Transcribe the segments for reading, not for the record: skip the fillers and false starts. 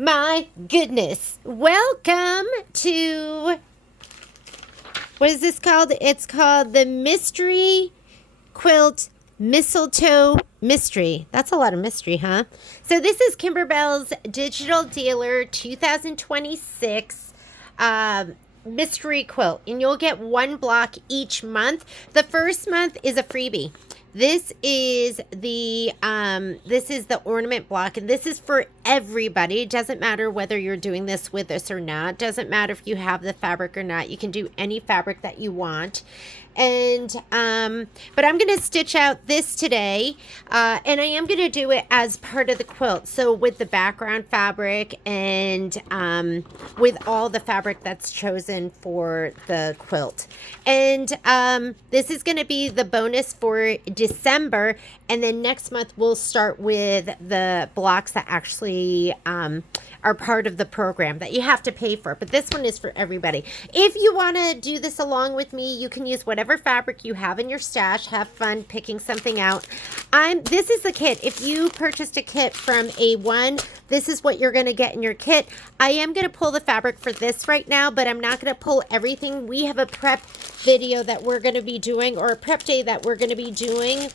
My goodness. Welcome to, what is this called? It's called the Mystery Quilt Mistletoe Mystery. That's a lot of mystery, huh? So this is Kimberbell's Digital Dealer 2026 mystery quilt, and you'll get one block each month. The first month is a freebie. This is the ornament block, and this is for everybody. It doesn't matter whether you're doing this with us or not. It doesn't matter if you have the fabric or not. You can do any fabric that you want. And but I'm going to stitch out this today, and I am going to do it as part of the quilt, so with the background fabric and with all the fabric that's chosen for the quilt. And this is going to be the bonus for December, and then next month we'll start with the blocks that actually are part of the program that you have to pay for. But this one is for everybody. If you want to do this along with me, you can use whatever fabric you have in your stash. Have fun picking something out. This is the kit. If you purchased a kit from A1, this is what you're going to get in your kit. I am going to pull the fabric for this right now, but I'm not going to pull everything. We have a prep video that we're going to be doing, or a prep day that we're going to be doing.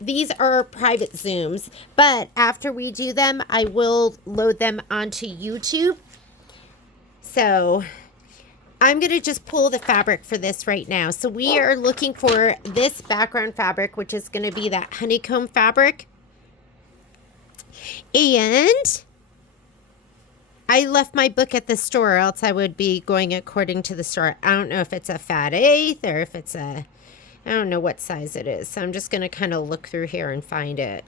These are private Zooms, but after we do them, I will load them onto YouTube. So I'm going to just pull the fabric for this right now. So we are looking for this background fabric, which is going to be that honeycomb fabric. And I left my book at the store, or else I would be going according to the store. I don't know if it's a fat eighth or if it's a, I don't know what size it is. So I'm just going to kind of look through here and find it.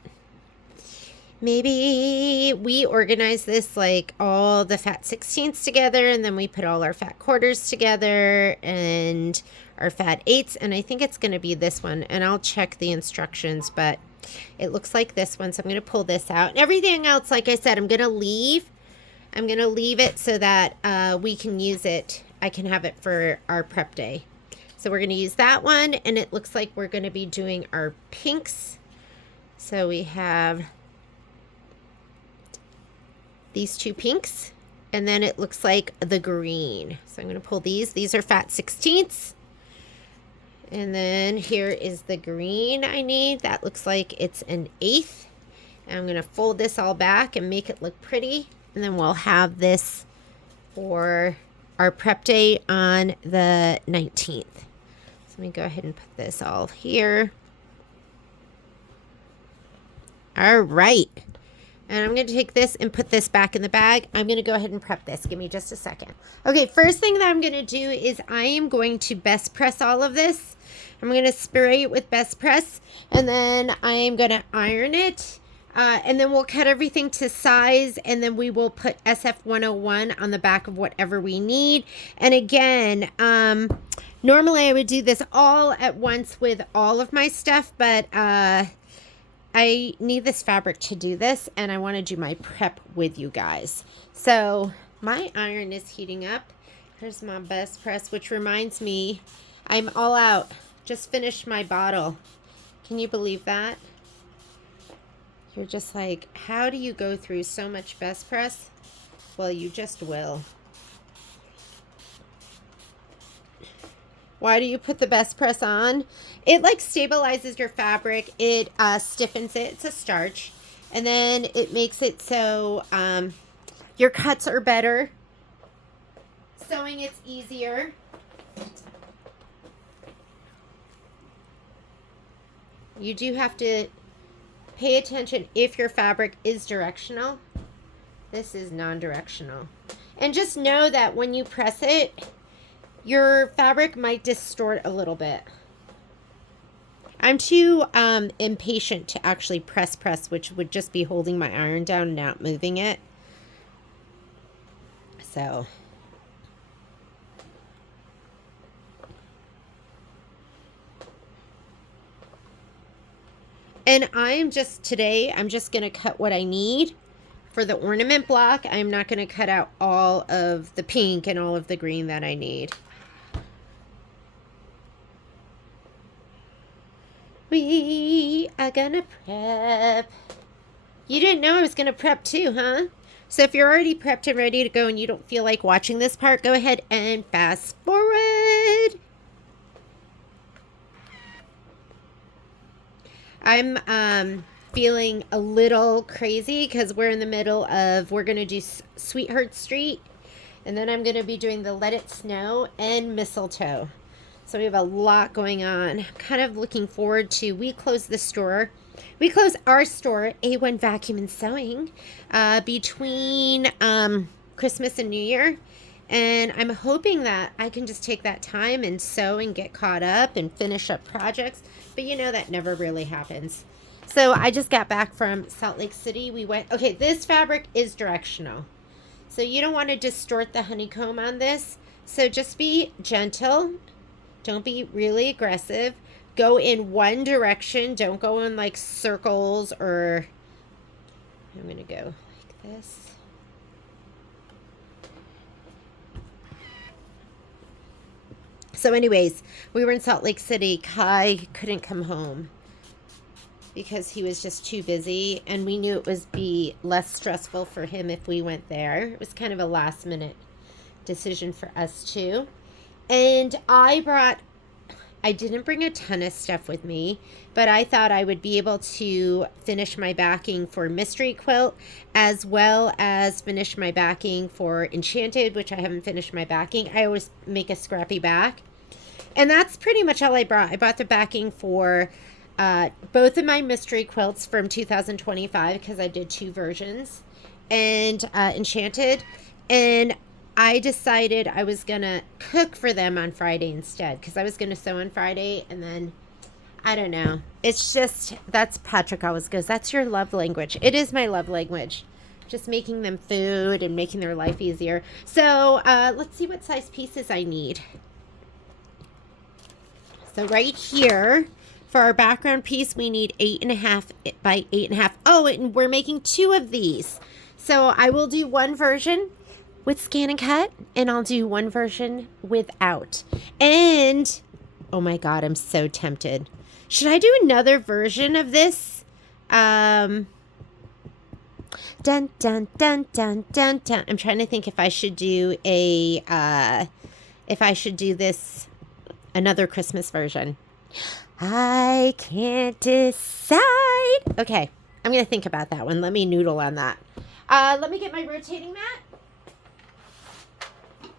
Maybe we organize this like all the fat 16ths together, and then we put all our fat quarters together and our fat eighths. And I think it's going to be this one. And I'll check the instructions, but it looks like this one. So I'm going to pull this out. And everything else, like I said, I'm going to leave it so that we can use it. I can have it for our prep day. So we're going to use that one, and it looks like we're going to be doing our pinks. So we have these two pinks, and then it looks like the green. So I'm going to pull these. These are fat 16ths. And then here is the green I need. That looks like it's an eighth. And I'm going to fold this all back and make it look pretty. And then we'll have this for our prep day on the 19th. Let me go ahead and put this all here. All right. And I'm going to take this and put this back in the bag. I'm going to go ahead and prep this. Give me just a second. Okay, first thing that I'm going to do is I am going to best press all of this. I'm going to spray it with best press, and then I am going to iron it. And then we'll cut everything to size, and then we will put SF101 on the back of whatever we need. And again, normally I would do this all at once with all of my stuff, but I need this fabric to do this, and I want to do my prep with you guys. So my iron is heating up. Here's my best press, which reminds me, I'm all out. Just finished my bottle. Can you believe that? You're just like, how do you go through so much best press? Well, you just will. Why do you put the best press on? It like stabilizes your fabric. It stiffens it. It's a starch. And then it makes it so your cuts are better. Sewing it's easier. You do have to pay attention if your fabric is directional. This is non-directional. And just know that when you press it, your fabric might distort a little bit. I'm too impatient to actually press, which would just be holding my iron down and not moving it. So. And I'm just going to cut what I need for the ornament block. I'm not going to cut out all of the pink and all of the green that I need. We are gonna prep. You didn't know I was going to prep too, huh? So if you're already prepped and ready to go and you don't feel like watching this part, go ahead and fast forward. I'm feeling a little crazy because we're in the middle of, we're going to do Sweetheart Street. And then I'm going to be doing the Let It Snow and Mistletoe. So we have a lot going on. I'm kind of looking forward to, we close the store. We close our store, A1 Vacuum and Sewing, between Christmas and New Year. And I'm hoping that I can just take that time and sew and get caught up and finish up projects. But you know that never really happens. So I just got back from Salt Lake City. We went, okay, this fabric is directional. So you don't want to distort the honeycomb on this. So just be gentle. Don't be really aggressive. Go in one direction. Don't go in like circles or... I'm going to go like this. So anyways, we were in Salt Lake City. Kai couldn't come home because he was just too busy, and we knew it would be less stressful for him if we went there. It was kind of a last minute decision for us too. And I didn't bring a ton of stuff with me, but I thought I would be able to finish my backing for Mystery Quilt, as well as finish my backing for Enchanted, which I haven't finished my backing. I always make a scrappy back. And that's pretty much all I brought. I bought the backing for both of my mystery quilts from 2025 because I did 2 versions, and Enchanted. And I decided I was going to cook for them on Friday instead because I was going to sew on Friday, and then, I don't know. It's just, that's Patrick always goes, that's your love language. It is my love language. Just making them food and making their life easier. So let's see what size pieces I need. So right here, for our background piece, we need 8.5 by 8.5. Oh, and we're making 2 of these. So I will do one version with scan and cut, and I'll do one version without. And, oh my God, I'm so tempted. Should I do another version of this? Dun, dun, dun, dun, dun, dun. I'm trying to think if I should do this another Christmas version. I can't decide. Okay, I'm going to think about that one. Let me noodle on that. Let me get my rotating mat.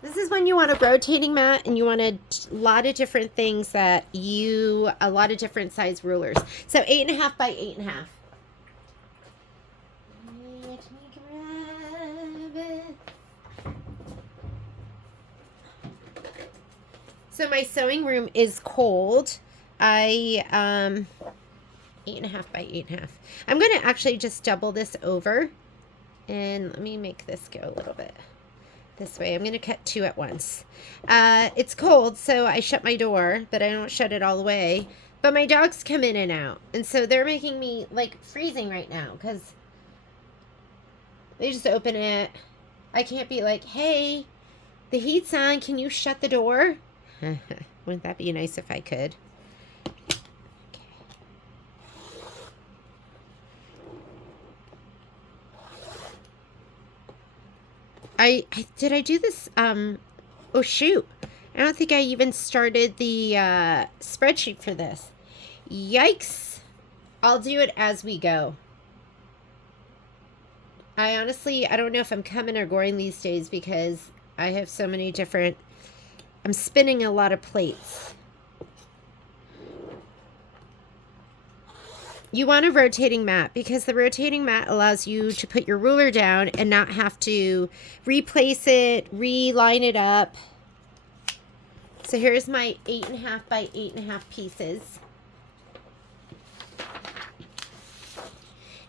This is when you want a rotating mat and you want a lot of different things a lot of different size rulers. So 8.5 by 8.5. Let me grab it. So my sewing room is cold. 8.5 by 8.5. I'm going to actually just double this over, and let me make this go a little bit this way. I'm going to cut 2 at once. It's cold, so I shut my door, but I don't shut it all the way. But my dogs come in and out, and so they're making me like freezing right now because they just open it. I can't be like, hey, the heat's on, can you shut the door? Wouldn't that be nice if I could? Did I do this? Oh shoot. I don't think I even started the spreadsheet for this. Yikes. I'll do it as we go. I don't know if I'm coming or going these days because I have so many different, I'm spinning a lot of plates. You want a rotating mat because the rotating mat allows you to put your ruler down and not have to replace it, reline it up. So here's my 8.5 by 8.5 pieces.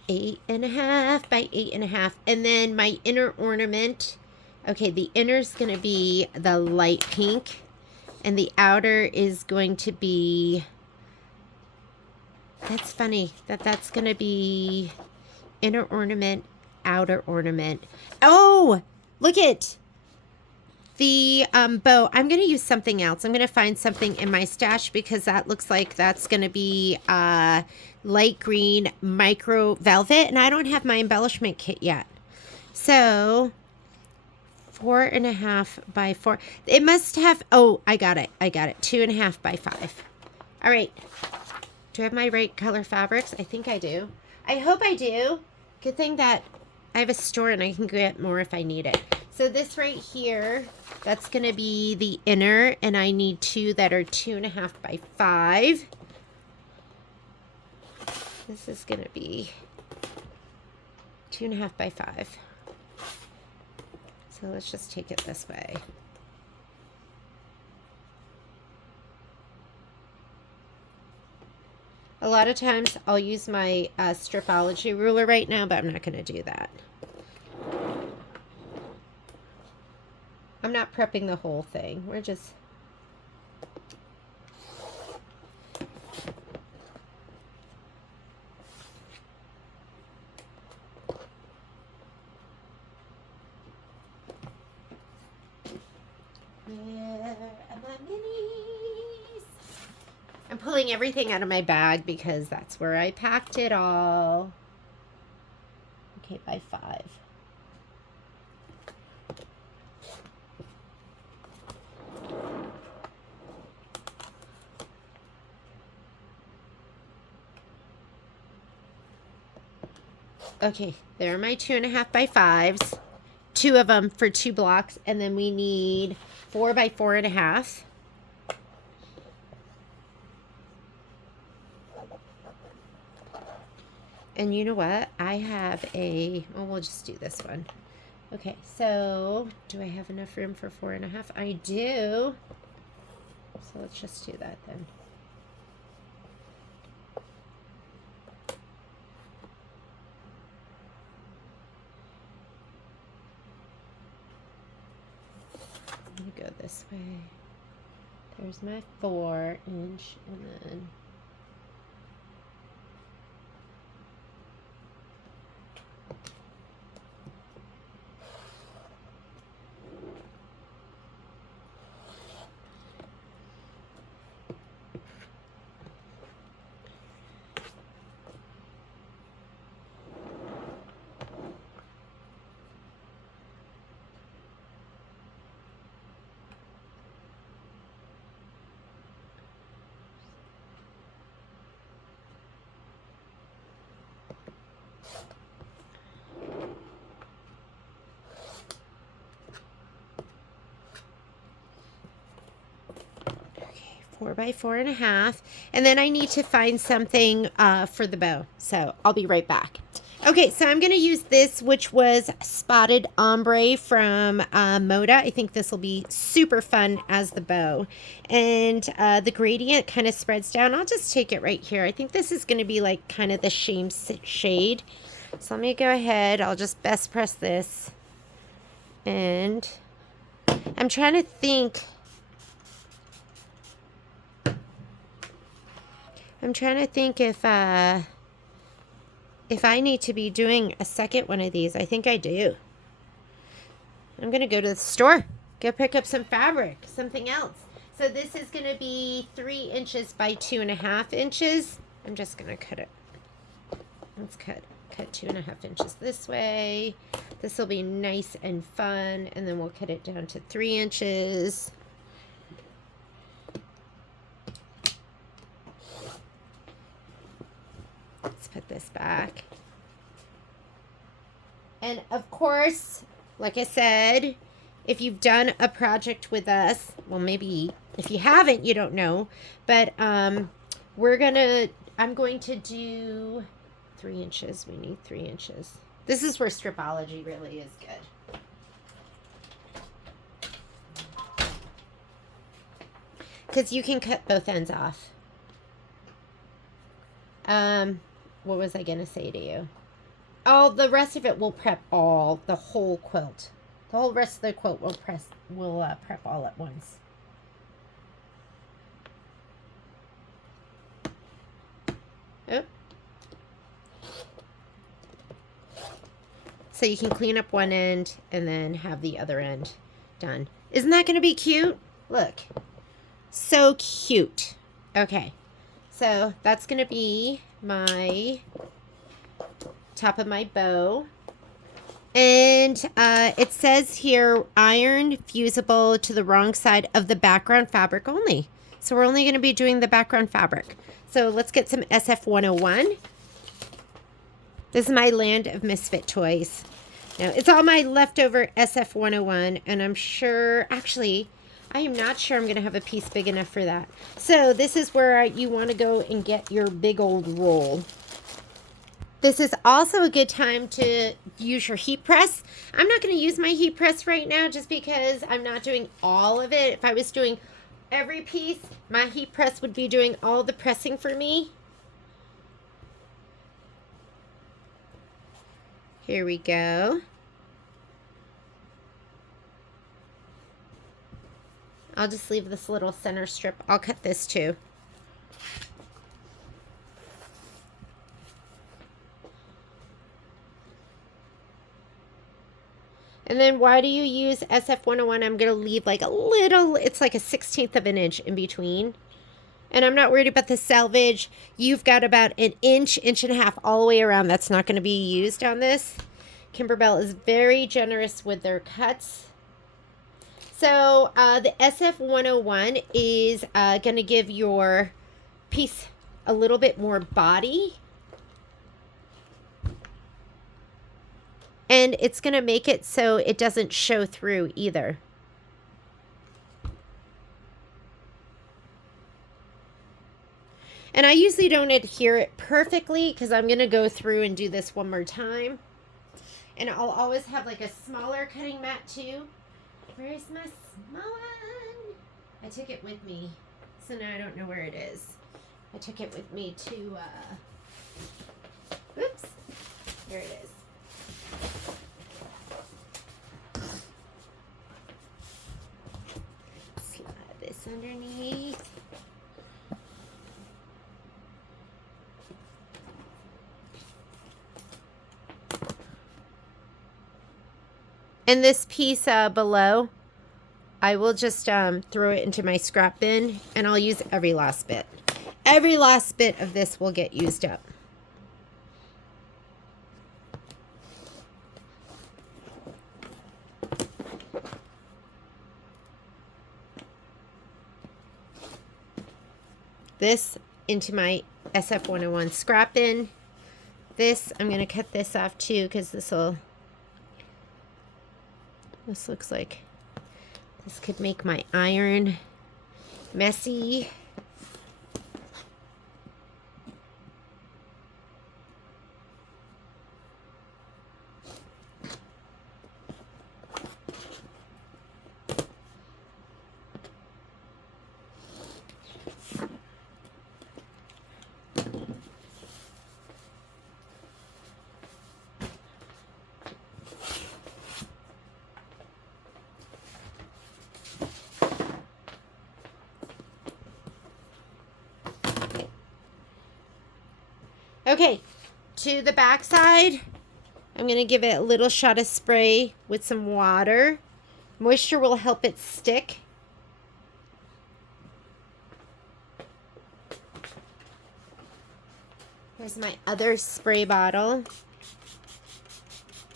8.5 by 8.5. And then my inner ornament. Okay, the inner is going to be the light pink. And the outer is going to be... That's funny. That's going to be inner ornament, outer ornament. Oh, look it. the bow, I'm going to use something else. I'm going to find something in my stash because that looks like that's going to be light green micro velvet, and I don't have my embellishment kit yet. So 4.5 by 4. It must have, oh, I got it. 2.5 by 5. All right. Do I have my right color fabrics? I think I do. I hope I do. Good thing that I have a store and I can get more if I need it. So this right here, that's going to be the inner, and I need 2 that are 2.5 by 5. This is going to be 2.5 by 5. So let's just take it this way. A lot of times I'll use my stripology ruler right now, but I'm not going to do that. I'm not prepping the whole thing. We're just... Where are my minis? I'm pulling everything out of my bag because that's where I packed it all. Okay, by 5. Okay, there are my 2.5 by 5s. 2 of them for 2 blocks, and then we need 4 by 4.5. And you know what? I have a, oh, we'll just do this one. Okay, so do I have enough room for 4.5? I do. So let's just do that then. I'm gonna go this way. There's my 4-inch, and then okay, 4 by 4.5, and then I need to find something for the bow. So I'll be right back. Okay, so I'm going to use this, which was Spotted Ombre from Moda. I think this will be super fun as the bow. And the gradient kind of spreads down. I'll just take it right here. I think this is going to be like kind of the same shade. So let me go ahead. I'll just best press this. And I'm trying to think. If I need to be doing a second one of these. I think I do. I'm going to go to the store. Go pick up some fabric. Something else. So this is going to be 3 inches by 2.5 inches. I'm just going to cut it. Let's cut 2.5 inches this way. This will be nice and fun. And then we'll cut it down to 3 inches. Let's put this back. And of course, like I said, if you've done a project with us, well, maybe if you haven't, you don't know, but I'm going to do 3 inches. We need 3 inches. This is where stripology really is good. Because you can cut both ends off. What was I going to say to you? Oh, the rest of it will prep the whole quilt. The whole rest of the quilt will prep all at once. Oh. So you can clean up one end and then have the other end done. Isn't that going to be cute? Look. So cute. Okay. So that's going to be my top of my bow. And it says here, iron fusible to the wrong side of the background fabric only. So we're only going to be doing the background fabric. So let's get some SF101. This is my Land of Misfit toys. Now, it's all my leftover SF101, and I'm sure, actually, I am not sure I'm going to have a piece big enough for that. So this is where you want to go and get your big old roll. This is also a good time to use your heat press. I'm not going to use my heat press right now just because I'm not doing all of it. If I was doing every piece, my heat press would be doing all the pressing for me. Here we go. I'll just leave this little center strip. I'll cut this too. And then why do you use SF101? I'm going to leave like a little, it's like a 1/16 of an inch in between. And I'm not worried about the selvage. You've got about an inch, inch and a half all the way around. That's not going to be used on this. Kimberbell is very generous with their cuts. So the SF101 is going to give your piece a little bit more body. And it's going to make it so it doesn't show through either. And I usually don't adhere it perfectly because I'm going to go through and do this one more time. And I'll always have like a smaller cutting mat too. Where's my small one? I took it with me. So now I don't know where it is. I took it with me to, oops. Here it is. Slide this underneath. And this piece below, I will just throw it into my scrap bin, and I'll use every last bit. Every last bit of this will get used up. This into my SF101 scrap bin. This, I'm going to cut this off too because this looks like this could make my iron messy. Okay, to the back side, I'm going to give it a little shot of spray with some water. Moisture will help it stick. Here's my other spray bottle.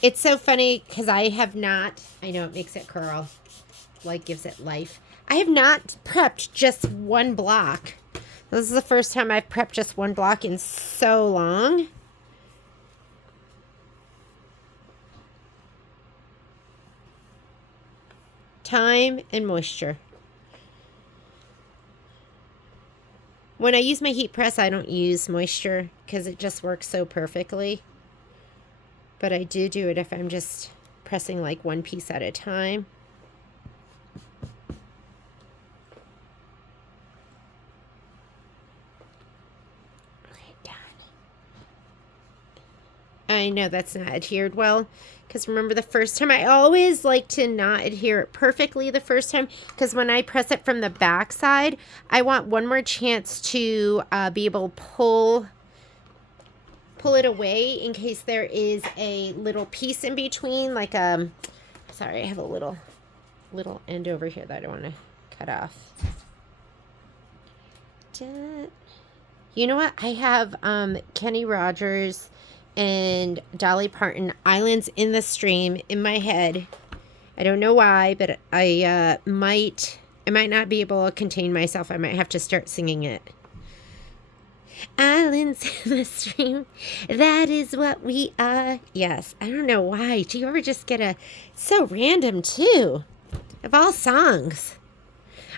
It's so funny because I know it makes it curl, like gives it life. I have not prepped just one block. This is the first time I've prepped just one block in so long. Time and moisture. When I use my heat press, I don't use moisture because it just works so perfectly. But I do it if I'm just pressing like one piece at a time. I know that's not adhered well because remember the first time, I always like to not adhere it perfectly the first time because when I press it from the back side, I want one more chance to be able to pull it away in case there is a little piece in between, like sorry, I have a little little end over here that I want to cut off. You know what? I have Kenny Rogers and Dolly Parton, Islands in the Stream, in my head. I don't know why, but I might not be able to contain myself. I might have to start singing it. Islands in the stream, that is what we are. Yes, I don't know why. Do you ever just get a... So random, too. Of all songs.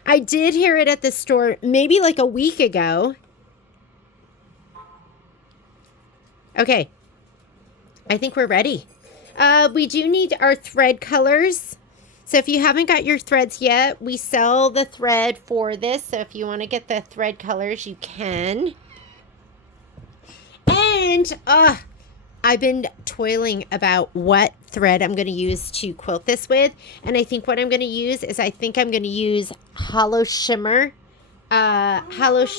I did hear it at the store maybe like a week ago. Okay. I think we're ready. We do need our thread colors. So if you haven't got your threads yet, we sell the thread for this. So if you want to get the thread colors, you can. And I've been toiling about what thread I'm going to use to quilt this with. And I think what I'm going to use is I'm going to use Hollow Shimmer. Holla.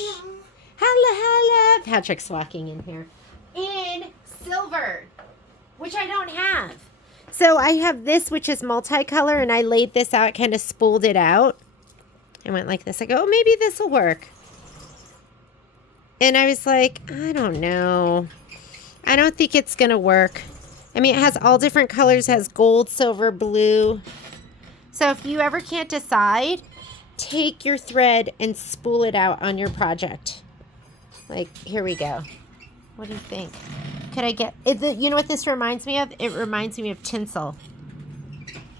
Patrick's walking in here. In silver, which I don't have. So I have this, which is multicolor, and I laid this out, kind of spooled it out. I went like this. I go, oh, maybe this will work. And I was like, I don't know. I don't think it's going to work. I mean, it has all different colors. It has gold, silver, blue. So if you ever can't decide, take your thread and spool it out on your project. Like, here we go. What do you think? Could I get... You know what this reminds me of? It reminds me of tinsel.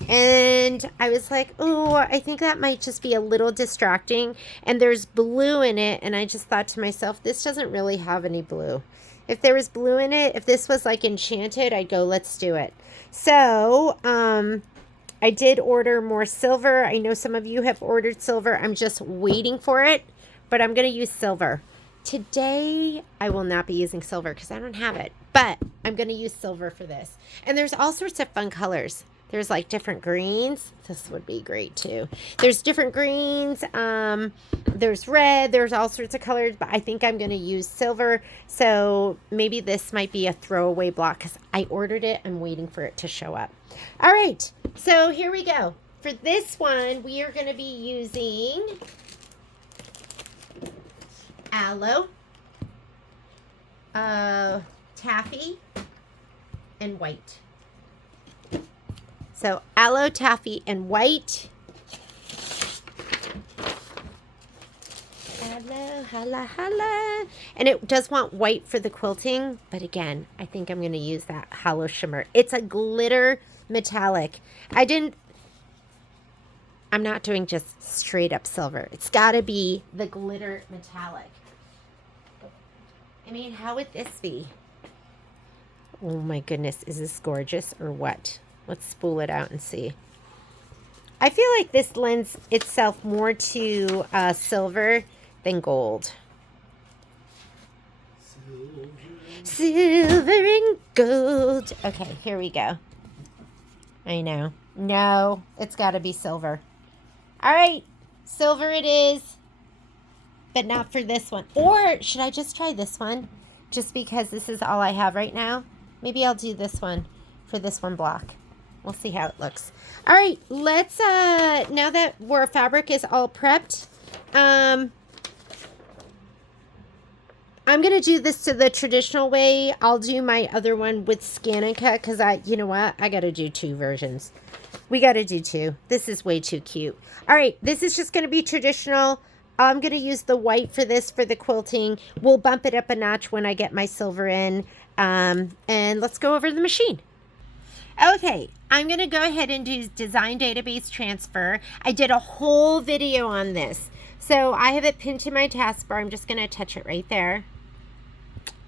And I was like, oh, I think that might just be a little distracting. And there's blue in it. And I just thought to myself, this doesn't really have any blue. If there was blue in it, if this was like enchanted, I'd go, let's do it. So, I did order more silver. I know some of you have ordered silver. I'm just waiting for it. But I'm going to use silver. Today, I will not be using silver because I don't have it. But I'm going to use silver for this. And there's all sorts of fun colors. There's like different greens. This would be great too. There's different greens. There's red. There's all sorts of colors. But I think I'm going to use silver. So maybe this might be a throwaway block because I ordered it. I'm waiting for it to show up. All right. So here we go. For this one, we are going to be using aloe, taffy, and white. So aloe, taffy, and white. Aloe, holla. And it does want white for the quilting, but again, I think I'm going to use that hollow shimmer. It's a glitter metallic. I'm not doing just straight up silver. It's got to be the glitter metallic. I mean, how would this be? Oh my goodness, is this gorgeous or what? Let's spool it out and see. I feel like this lends itself more to silver than gold. Silver and gold. Okay, here we go. I know. No, it's got to be silver. All right, silver it is. But not for this one. Or should I just try this one? Just because this is all I have right now. Maybe I'll do this one for this one block. We'll see how it looks. All right, let's, now that our fabric is all prepped, I'm going to do this to the traditional way. I'll do my other one with scan and cut because you know what? I got to do two versions. We got to do two. This is way too cute. All right, this is just going to be traditional. I'm going to use the white for this for the quilting. We'll bump it up a notch when I get my silver in. And let's go over the machine. Okay, I'm going to go ahead and do design database transfer. I did a whole video on this. So I have it pinned to my taskbar. I'm just going to touch it right there.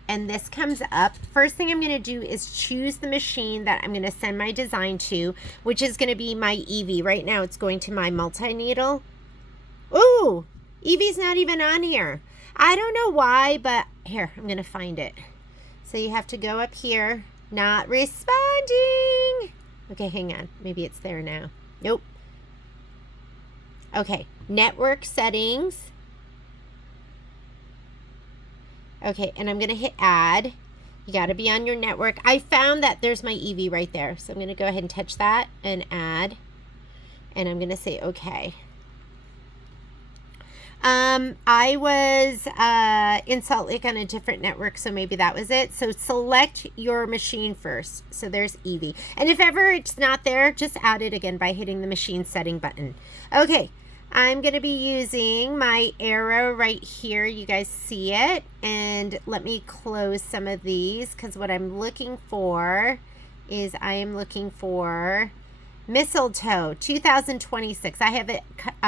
And this comes up. First thing I'm going to do is choose the machine that I'm going to send my design to, which is going to be my Eevee. Right now it's going to my multi-needle. Ooh! Eevee's not even on here. I don't know why, but here, I'm going to find it. So you have to go up here. Not responding. Okay, hang on. Maybe it's there now. Nope. Okay, network settings. Okay, and I'm going to hit add. You got to be on your network. I found that there's my Eevee right there. So I'm going to go ahead and touch that and add. and I'm going to say okay. I was in Salt Lake on a different network, so maybe that was it. So select your machine first. So there's Evie. And if ever it's not there, just add it again by hitting the machine setting button. Okay, I'm going to be using my arrow right here. You guys see it? And let me close some of these, because what I'm looking for is I am looking for Mistletoe 2026. I have it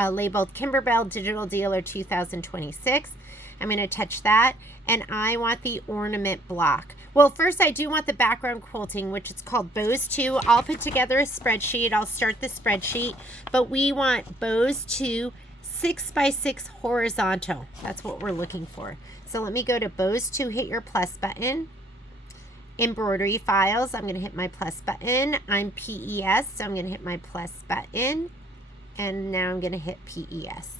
labeled Kimberbell Digital Dealer 2026. I'm going to touch that, and I want the ornament block. Well, first I do want the background quilting, which is called Bows 2. I'll put together a spreadsheet. I'll start the spreadsheet, but we want Bows 2 6x6 horizontal. That's what we're looking for. So let me go to Bows 2, hit your plus button. Embroidery files, I'm going to hit my plus button. I'm PES, so I'm going to hit my plus button, and now I'm going to hit PES.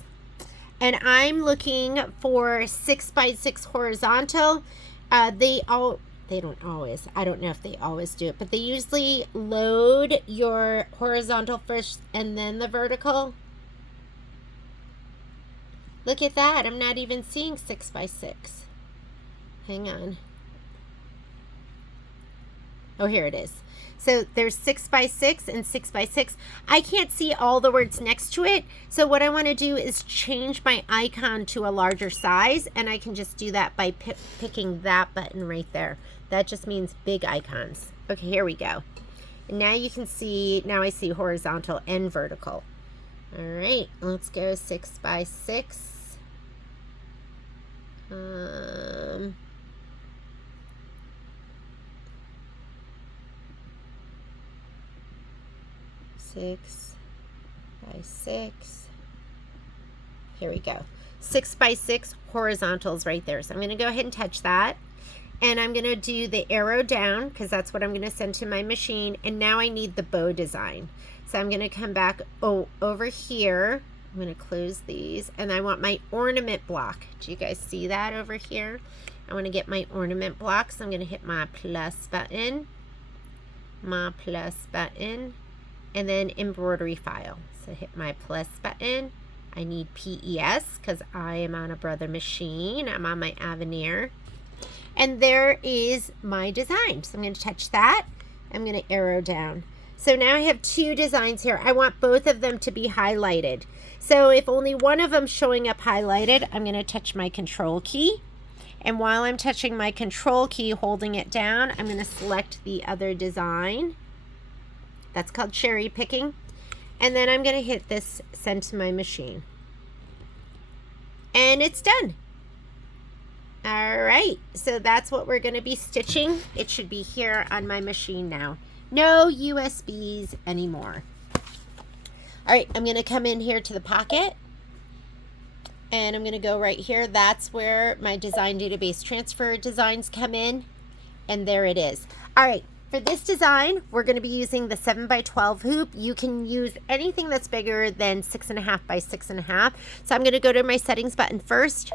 And I'm looking for 6x6 horizontal. They don't always, I don't know if they always do it, but they usually load your horizontal first and then the vertical. Look at that, I'm not even seeing 6x6. Hang on. Oh, here it is. So there's 6x6 and 6x6. I can't see all the words next to it. So what I want to do is change my icon to a larger size, and I can just do that by picking that button right there. That just means big icons. Okay, here we go. And now you can see, now I see horizontal and vertical. All right, let's go 6x6. 6x6. Here we go. 6x6 horizontals right there. So I'm going to go ahead and touch that. And I'm going to do the arrow down, because that's what I'm going to send to my machine. And now I need the bow design. So I'm going to come back over here. I'm going to close these. And I want my ornament block. Do you guys see that over here? I want to get my ornament block. So I'm going to hit my plus button. My plus button. And then embroidery file. So hit my plus button. I need PES because I am on a Brother machine. I'm on my Avenir. And there is my design. So I'm going to touch that. I'm going to arrow down. So now I have two designs here. I want both of them to be highlighted. So if only one of them showing up highlighted, I'm going to touch my control key. And while I'm touching my control key, holding it down, I'm going to select the other design. That's called cherry picking. And then I'm going to hit this send to my machine. And it's done. All right, so that's what we're going to be stitching. It should be here on my machine now. No USBs anymore. All right, I'm going to come in here to the pocket. And I'm going to go right here. That's where my design database transfer designs come in. And there it is. All right. For this design, we're going to be using the 7x12 hoop. You can use anything that's bigger than 6.5 by 6.5. So I'm going to go to my settings button first.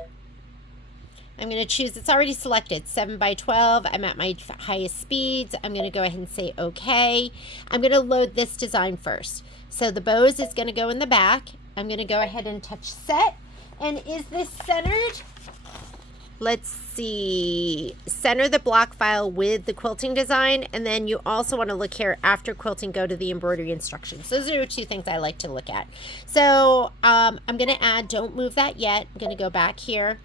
I'm going to choose, it's already selected, 7x12. I'm at my highest speeds. I'm going to go ahead and say okay. I'm going to load this design first. So the bows is going to go in the back. I'm going to go ahead and touch set. And is this centered? Let's see, center the block file with the quilting design, and then you also want to look here after quilting, go to the embroidery instructions. Those are two things I like to look at. So I'm going to add, don't move that yet. I'm going to go back here.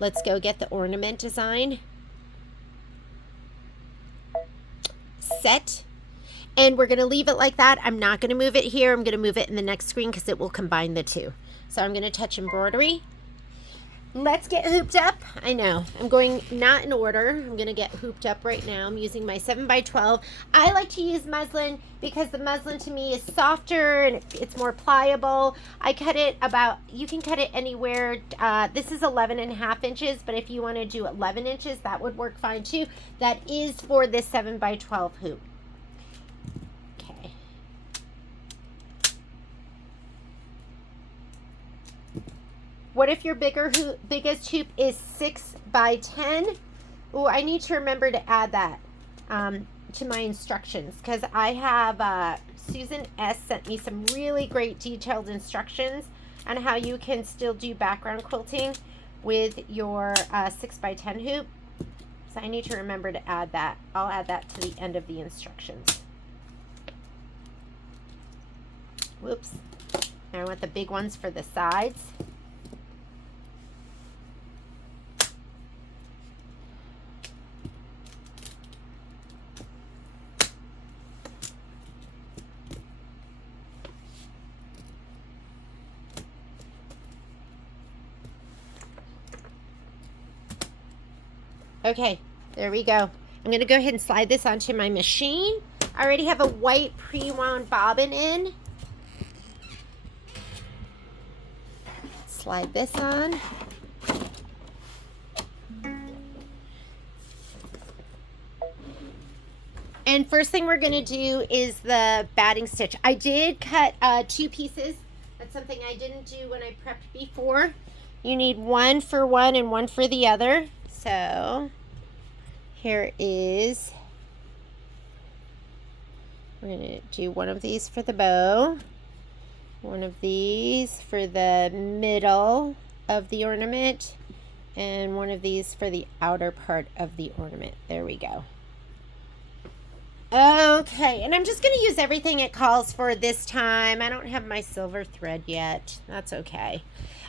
Let's go get the ornament design. Set. And we're going to leave it like that. I'm not going to move it here. I'm going to move it in the next screen because it will combine the two. So I'm going to touch embroidery. Let's get hooped up. I know I'm going not in order. I'm going to get hooped up right now. I'm using my 7x12. I like to use muslin because the muslin to me is softer and it's more pliable. I cut it about, you can cut it anywhere. This is 11.5 inches, but if you want to do 11 inches, that would work fine too. That is for this 7x12 hoop. Okay. What if your biggest hoop is 6x10? Oh, I need to remember to add that. to my instructions, because I have Susan S. sent me some really great detailed instructions on how you can still do background quilting with your 6x10 hoop. So I need to remember to add that. I'll add that to the end of the instructions. Whoops. Now I want the big ones for the sides. Okay, there we go. I'm going to go ahead and slide this onto my machine. I already have a white pre-wound bobbin in. Slide this on. And first thing we're going to do is the batting stitch. I did cut 2 pieces. That's something I didn't do when I prepped before. You need one for one and one for the other. So here is, we're going to do one of these for the bow, one of these for the middle of the ornament, and one of these for the outer part of the ornament. There we go. Okay, and I'm just going to use everything it calls for this time. I don't have my silver thread yet. That's okay.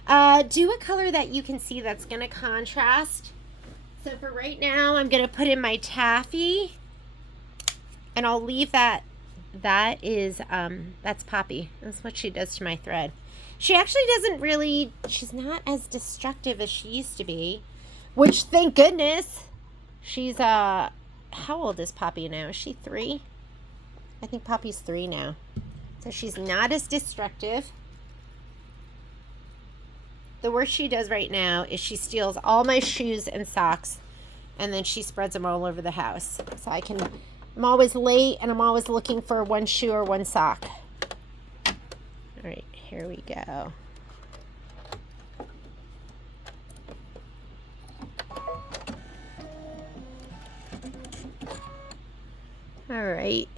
Do a color that you can see that's going to contrast. So for right now, I'm going to put in my taffy, and I'll leave that. That is, that's Poppy. That's what she does to my thread. She actually doesn't really, she's not as destructive as she used to be, which thank goodness. She's, how old is Poppy now? Is she 3? I think Poppy's 3 now. So she's not as destructive. The worst she does right now is she steals all my shoes and socks, and then she spreads them all over the house. So I'm always late, and I'm always looking for one shoe or one sock. All right, here we go. All right.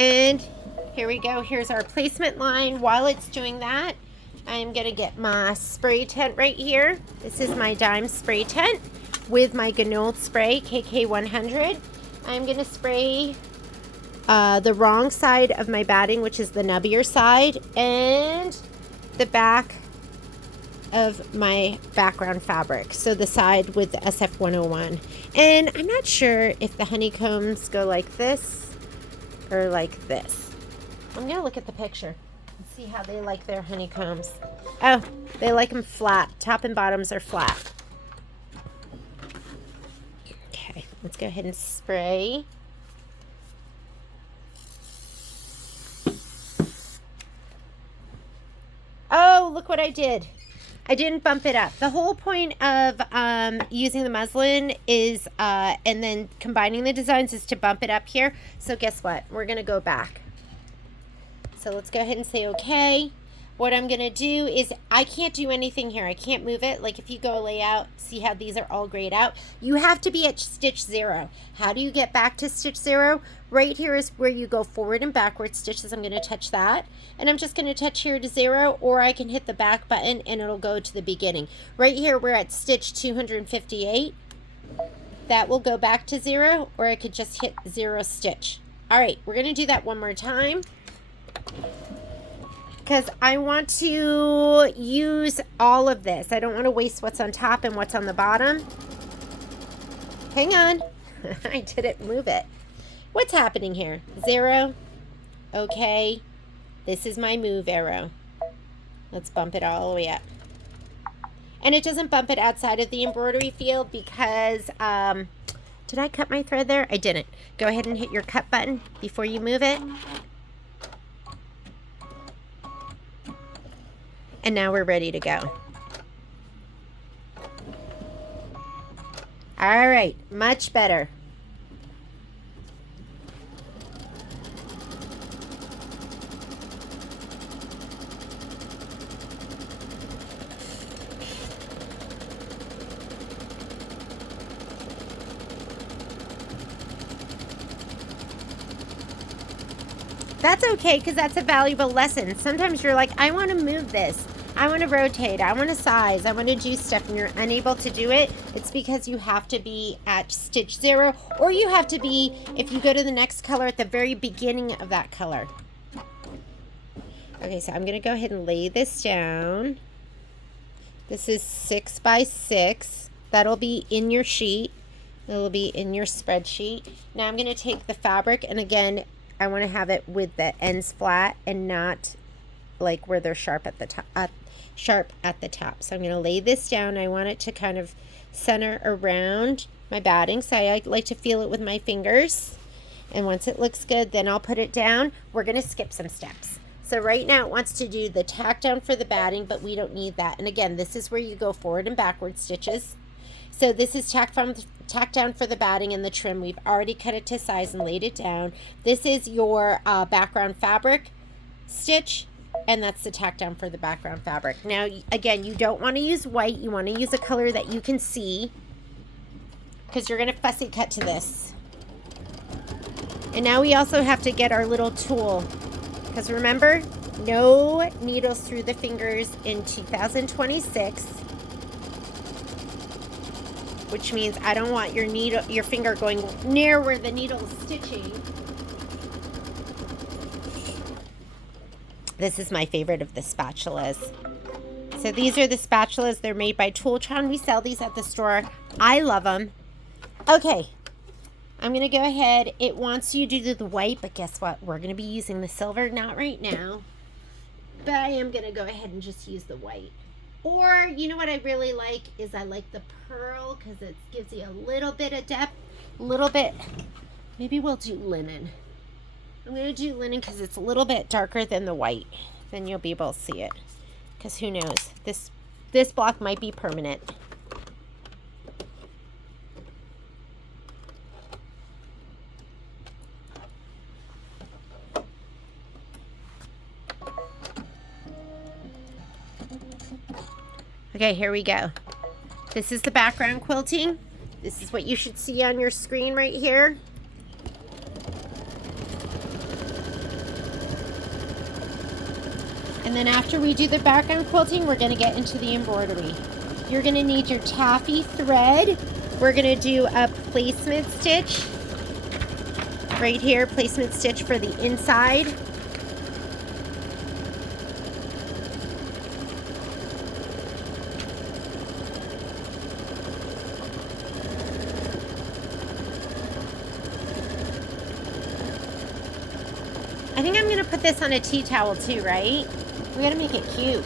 And here we go. Here's our placement line. While it's doing that, I'm going to get my spray tent right here. This is my dime spray tent with my Ganold spray, KK100. I'm going to spray the wrong side of my batting, which is the nubbier side, and the back of my background fabric. So the side with the SF101. And I'm not sure if the honeycombs go like this or like this. I'm going to look at the picture and see how they like their honeycombs. Oh, they like them flat. Top and bottoms are flat. Okay, let's go ahead and spray. Oh, look what I did. I didn't bump it up. The whole point of using the muslin is, and then combining the designs, is to bump it up here. So guess what? We're going to go back. So let's go ahead and say okay. What I'm going to do is, I can't do anything here. I can't move it. Like if you go layout, see how these are all grayed out? You have to be at stitch 0. How do you get back to stitch 0? Right here is where you go forward and backward stitches. I'm going to touch that. And I'm just going to touch here to 0, or I can hit the back button and it'll go to the beginning. Right here, we're at stitch 258. That will go back to 0, or I could just hit 0 stitch. All right, we're going to do that one more time, because I want to use all of this. I don't want to waste what's on top and what's on the bottom. Hang on. I didn't move it. What's happening here? 0. Okay. This is my move arrow. Let's bump it all the way up. And it doesn't bump it outside of the embroidery field because, did I cut my thread there? I didn't. Go ahead and hit your cut button before you move it. And now we're ready to go. All right, much better. That's okay, because that's a valuable lesson. Sometimes you're like, I want to move this. I want to rotate. I want to size. I want to do stuff, and you're unable to do it. It's because you have to be at stitch 0, or you have to be, if you go to the next color, at the very beginning of that color. Okay, so I'm going to go ahead and lay this down. This is 6 by 6. That'll be in your sheet. It'll be in your spreadsheet. Now I'm going to take the fabric, and again, I want to have it with the ends flat and not like where they're sharp at the top. So I'm going to lay this down. I want it to kind of center around my batting. So I like to feel it with my fingers. And once it looks good, then I'll put it down. We're going to skip some steps. So right now it wants to do the tack down for the batting, but we don't need that. And again, this is where you go forward and backward stitches. So this is tack down for the batting and the trim. We've already cut it to size and laid it down. This is your background fabric stitch, and that's the tack down for the background fabric. Now, again, you don't want to use white. You want to use a color that you can see, because you're going to fussy cut to this. And now we also have to get our little tool, because remember, no needles through the fingers in 2026. Which means I don't want your finger going near where the needle is stitching. This is my favorite of the spatulas. So these are the spatulas. They're made by Tooltron. We sell these at the store. I love them. Okay, I'm going to go ahead. It wants you to do the white, but guess what? We're going to be using the silver, not right now. But I am going to go ahead and just use the white. Or, you know what I really like is I like the pearl, because it gives you a little bit of depth, a little bit. Maybe we'll do linen. I'm going to do linen because it's a little bit darker than the white. Then you'll be able to see it. Because who knows? This block might be permanent. Okay, here we go. This is the background quilting. This is what you should see on your screen right here. And then after we do the background quilting, we're going to get into the embroidery. You're going to need your taffy thread. We're going to do a placement stitch right here, placement stitch for the inside. I think I'm going to put this on a tea towel too, right? We got to make it cute.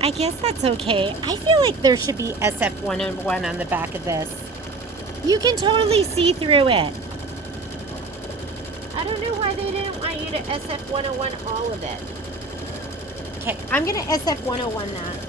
I guess that's okay. I feel like there should be SF101 on the back of this. You can totally see through it. I don't know why they didn't want you to SF101 all of it. Okay, I'm going to SF101 that.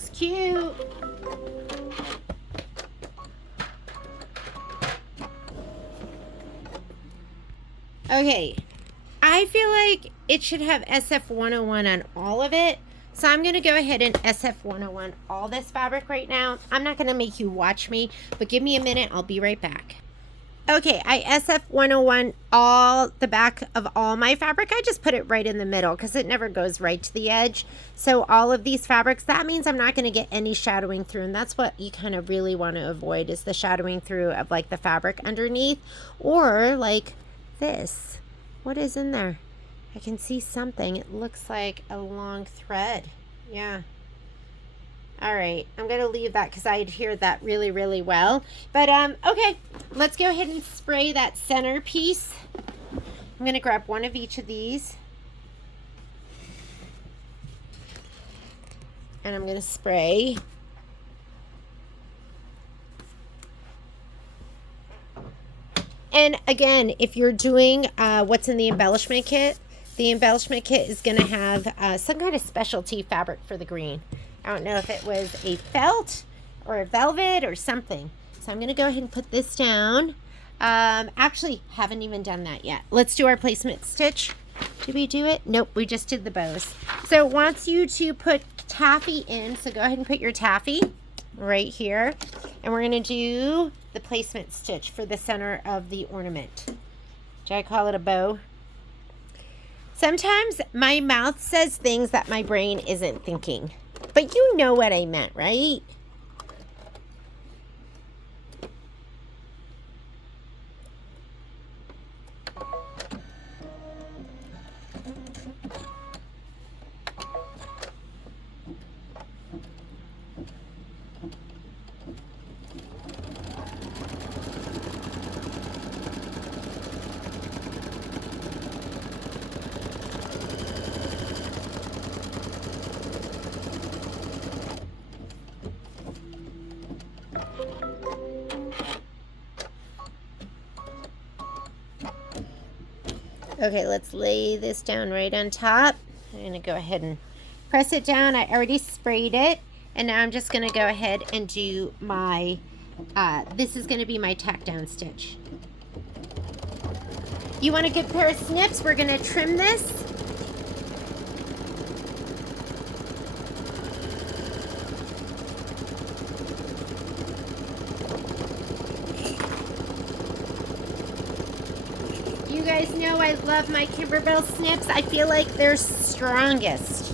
looks cute. Okay, I feel like it should have SF101 on all of it. So I'm going to go ahead and SF101 all this fabric right now. I'm not going to make you watch me, but give me a minute. I'll be right back. Okay, I SF101 all the back of all my fabric. I just put it right in the middle because it never goes right to the edge. So all of these fabrics, that means I'm not going to get any shadowing through. And that's what you kind of really want to avoid, is the shadowing through of like the fabric underneath, or like this. What is in there? I can see something. It looks like a long thread. Yeah. All right, I'm going to leave that because I hear that really, really well. But, okay, let's go ahead and spray that center piece. I'm going to grab one of each of these. And I'm going to spray. And again, if you're doing what's in the embellishment kit is going to have some kind of specialty fabric for the green. I don't know if it was a felt or a velvet or something. So I'm going to go ahead and put this down. Actually, haven't even done that yet. Let's do our placement stitch. Did we do it? Nope, we just did the bows. So it wants you to put taffy in. So go ahead and put your taffy right here. And we're going to do the placement stitch for the center of the ornament. Did I call it a bow? Sometimes my mouth says things that my brain isn't thinking. But you know what I meant, right? Okay, let's lay this down right on top. I'm going to go ahead and press it down. I already sprayed it. And now I'm just going to go ahead and do my, this is going to be my tack down stitch. You want a good pair of snips? We're going to trim this. You guys know I love my Kimberbell snips. I feel like they're strongest.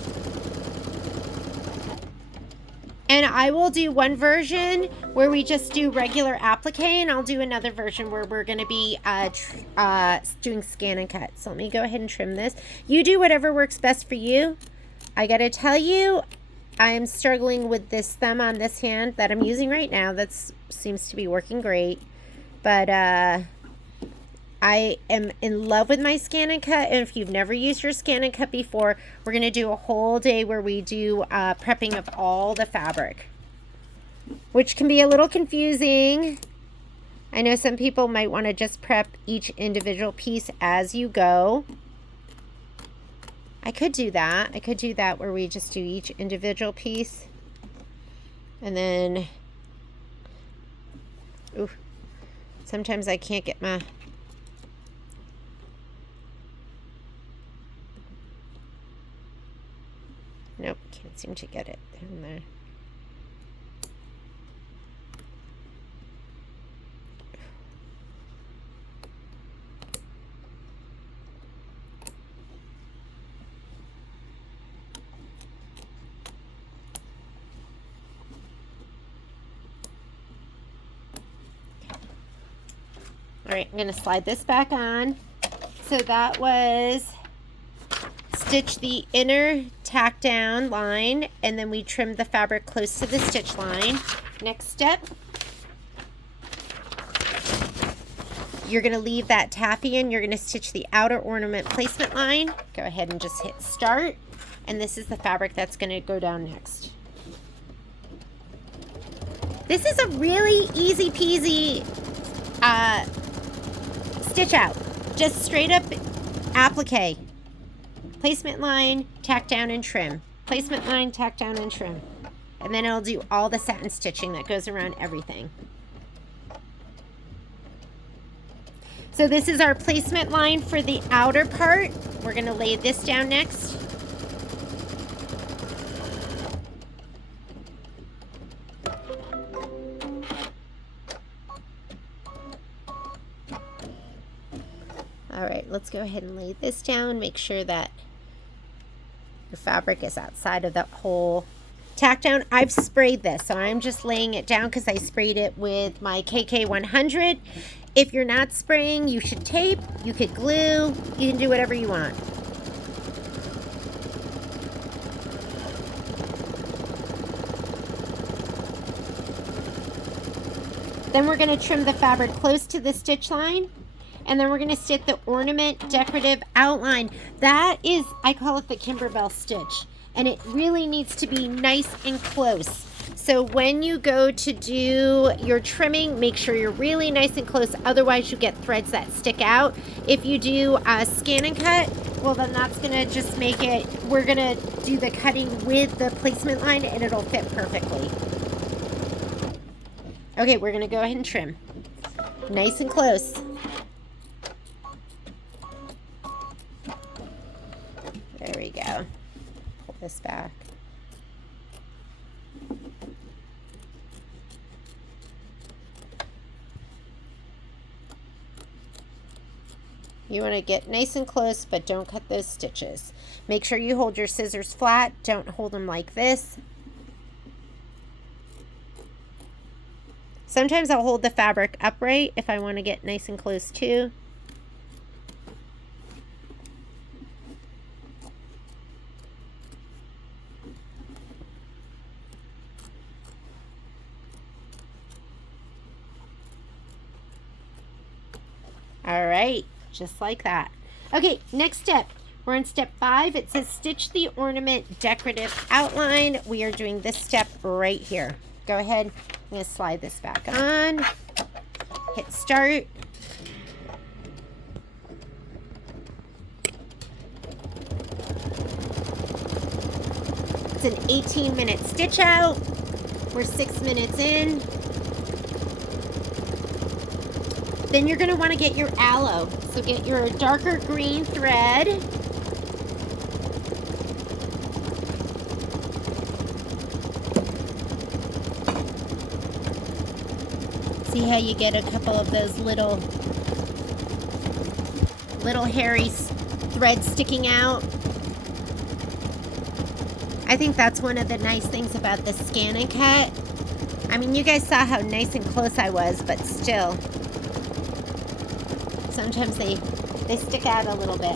And I will do one version where we just do regular applique, and I'll do another version where we're going to be doing scan and cut. So let me go ahead and trim this. You do whatever works best for you. I got to tell you, I'm struggling with this thumb on this hand that I'm using right now. That seems to be working great. But I am in love with my scan and cut, and if you've never used your scan and cut before, we're going to do a whole day where we do prepping of all the fabric, which can be a little confusing. I know some people might want to just prep each individual piece as you go. I could do that. I could do that where we just do each individual piece. And then, ooh, sometimes I can't get my... Nope, can't seem to get it down there. All right, I'm going to slide this back on. So that was stitch the inner tack down line, and then we trimmed the fabric close to the stitch line. Next step, you're going to leave that taffy in. You're going to stitch the outer ornament placement line. Go ahead and just hit start, and this is the fabric that's going to go down next. This is a really easy peasy stitch out. Just straight up applique. Placement line, tack down and trim. Placement line, tack down and trim. And then it'll do all the satin stitching that goes around everything. So this is our placement line for the outer part. We're going to lay this down next. All right, let's go ahead and lay this down. Make sure that your fabric is outside of that hole. Tack down. I've sprayed this, so I'm just laying it down because I sprayed it with my KK100. If you're not spraying, you should tape, you could glue, you can do whatever you want. Then we're going to trim the fabric close to the stitch line. And then we're going to stitch the ornament decorative outline. That is, I call it the Kimberbell stitch. And it really needs to be nice and close. So when you go to do your trimming, make sure you're really nice and close. Otherwise, you get threads that stick out. If you do a scan and cut, well, then that's going to just make it, we're going to do the cutting with the placement line and it'll fit perfectly. Okay, we're going to go ahead and trim. Nice and close. There we go. Pull this back. You want to get nice and close, but don't cut those stitches. Make sure you hold your scissors flat. Don't hold them like this. Sometimes I'll hold the fabric upright if I want to get nice and close too. All right, just like that. Okay, next step. We're on step 5. It says stitch the ornament decorative outline. We are doing this step right here. Go ahead. I'm going to slide this back on. Hit start. It's an 18-minute stitch out. We're 6 minutes in. Then you're going to want to get your aloe. So get your darker green thread. See how you get a couple of those little hairy threads sticking out? I think that's one of the nice things about the scan and cut. I mean, you guys saw how nice and close I was, but still. Sometimes they stick out a little bit.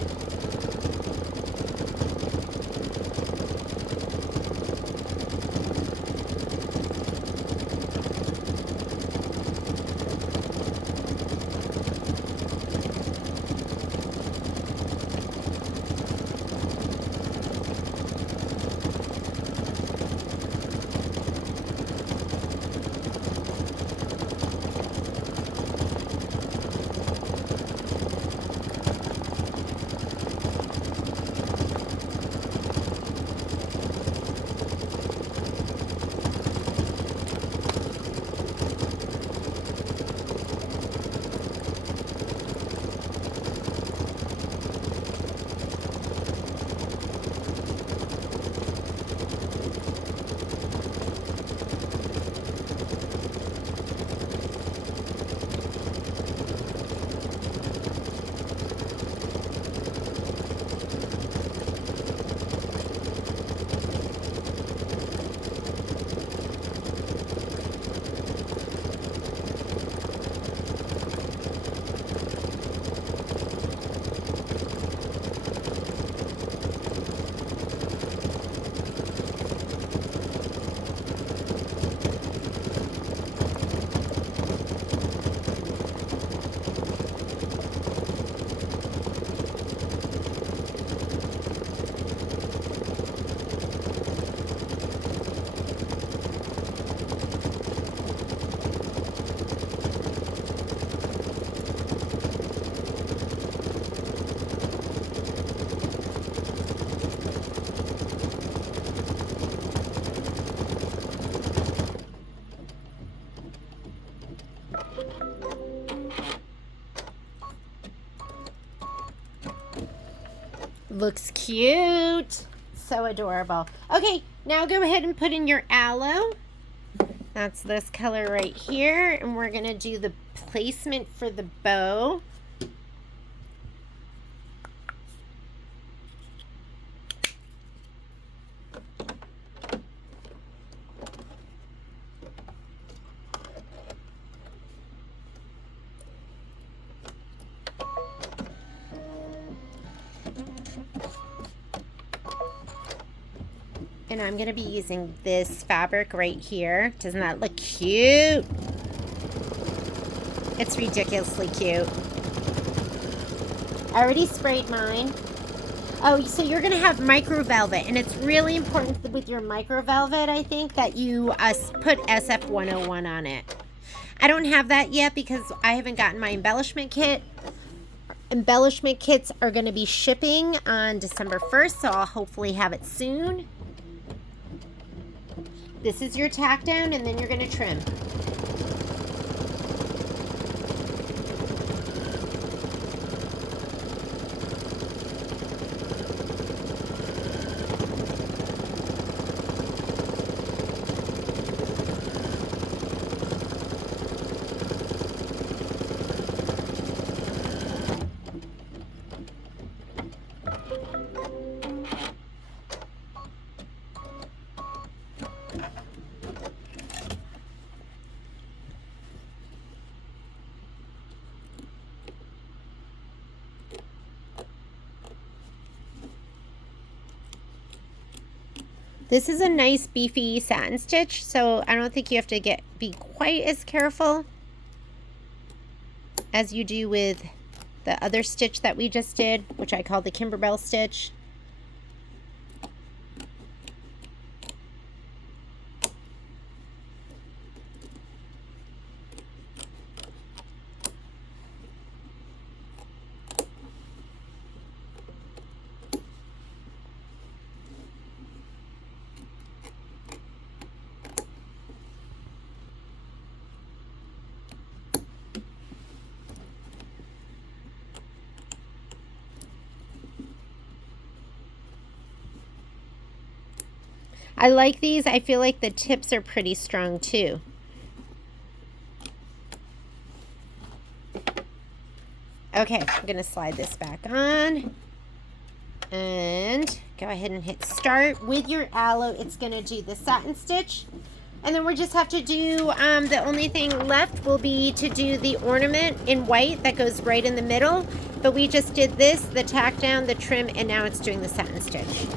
Looks cute. So adorable. Okay, now go ahead and put in your aloe. That's this color right here. And we're going to do the placement for the bow. And I'm going to be using this fabric right here. Doesn't that look cute? It's ridiculously cute. I already sprayed mine. Oh, so you're going to have micro velvet. And it's really important with your micro velvet, I think, that you put SF101 on it. I don't have that yet because I haven't gotten my embellishment kit. Embellishment kits are going to be shipping on December 1st, so I'll hopefully have it soon. This is your tack down, and then you're going to trim. This is a nice beefy satin stitch, so I don't think you have to be quite as careful as you do with the other stitch that we just did, which I call the Kimberbell stitch. I like these. I feel like the tips are pretty strong too. Okay, I'm going to slide this back on. And go ahead and hit start. With your aloe, it's going to do the satin stitch. And then we just have to do, the only thing left will be to do the ornament in white that goes right in the middle. But we just did this, the tack down, the trim, and now it's doing the satin stitch.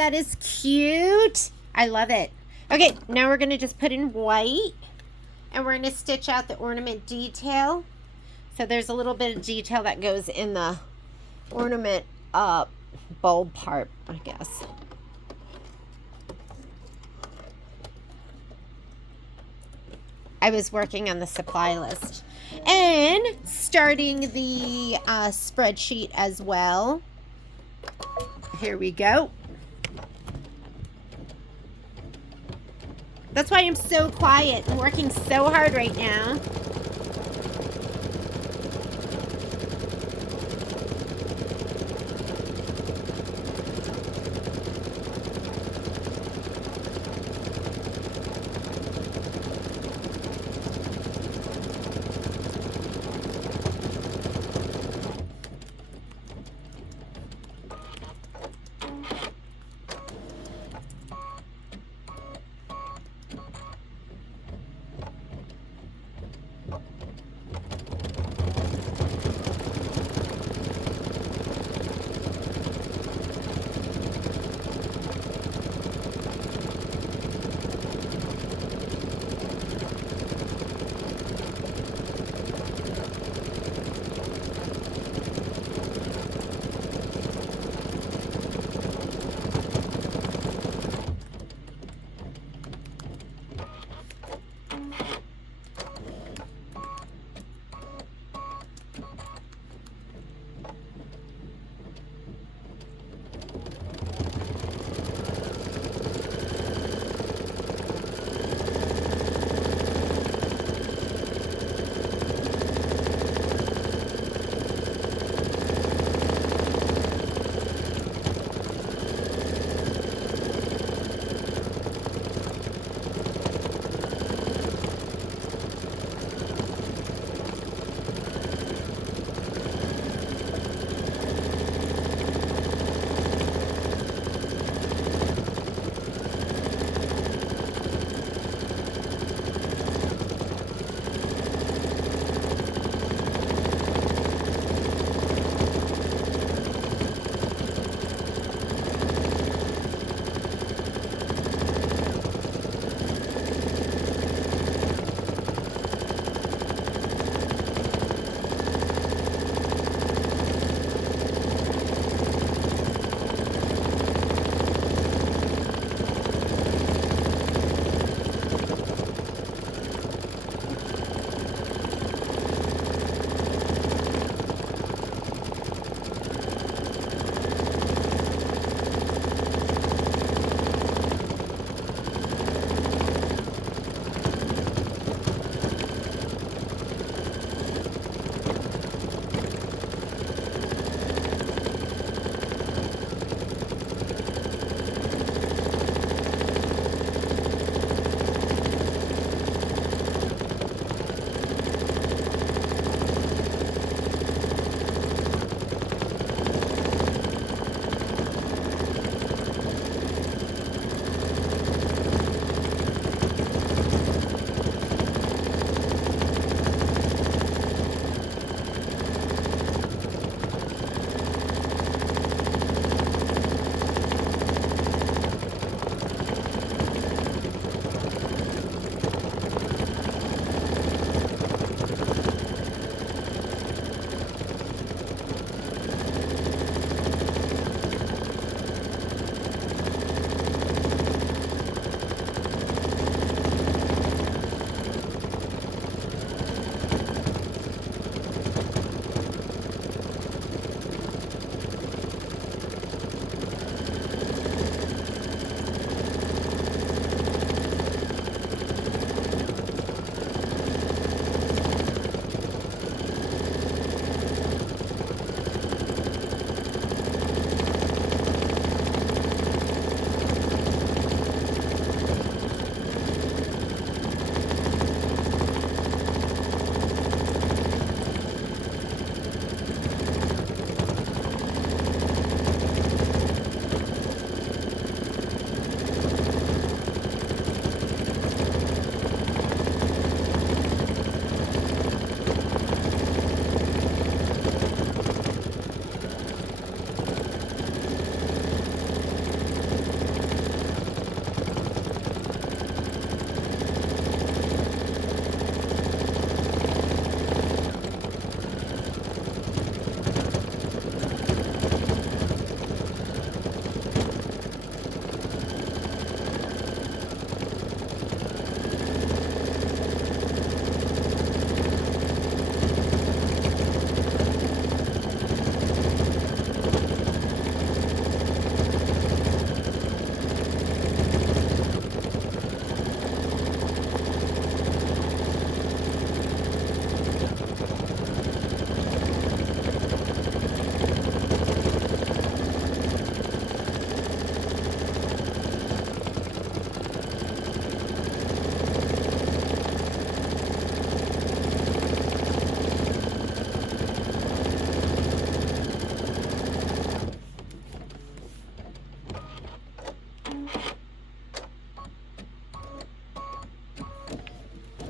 that is cute. I love it. Okay, now we're going to just put in white. And we're going to stitch out the ornament detail. So there's a little bit of detail that goes in the ornament bulb part, I guess. I was working on the supply list. And starting the spreadsheet as well. Here we go. That's why I'm so quiet and working so hard right now.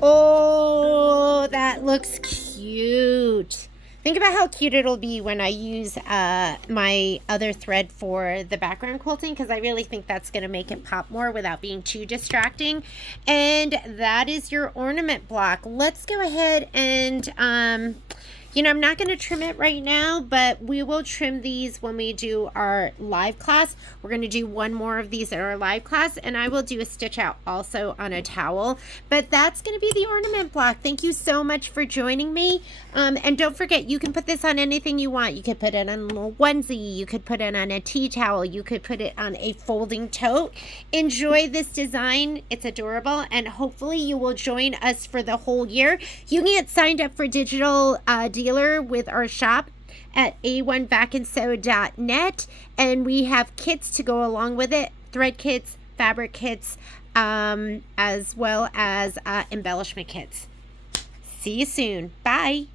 Oh, that looks cute. Think about how cute it'll be when I use my other thread for the background quilting, because I really think that's going to make it pop more without being too distracting. And that is your ornament block. Let's go ahead and I'm not going to trim it right now, but we will trim these when we do our live class. We're going to do one more of these at our live class, and I will do a stitch out also on a towel. But that's going to be the ornament block. Thank you so much for joining me. And don't forget, you can put this on anything you want. You could put it on a little onesie. You could put it on a tea towel. You could put it on a folding tote. Enjoy this design. It's adorable, and hopefully you will join us for the whole year. You can get signed up for digital dealer with our shop at a1vacansew.net, and we have kits to go along with it, thread kits, fabric kits, as well as embellishment kits. See you soon. Bye.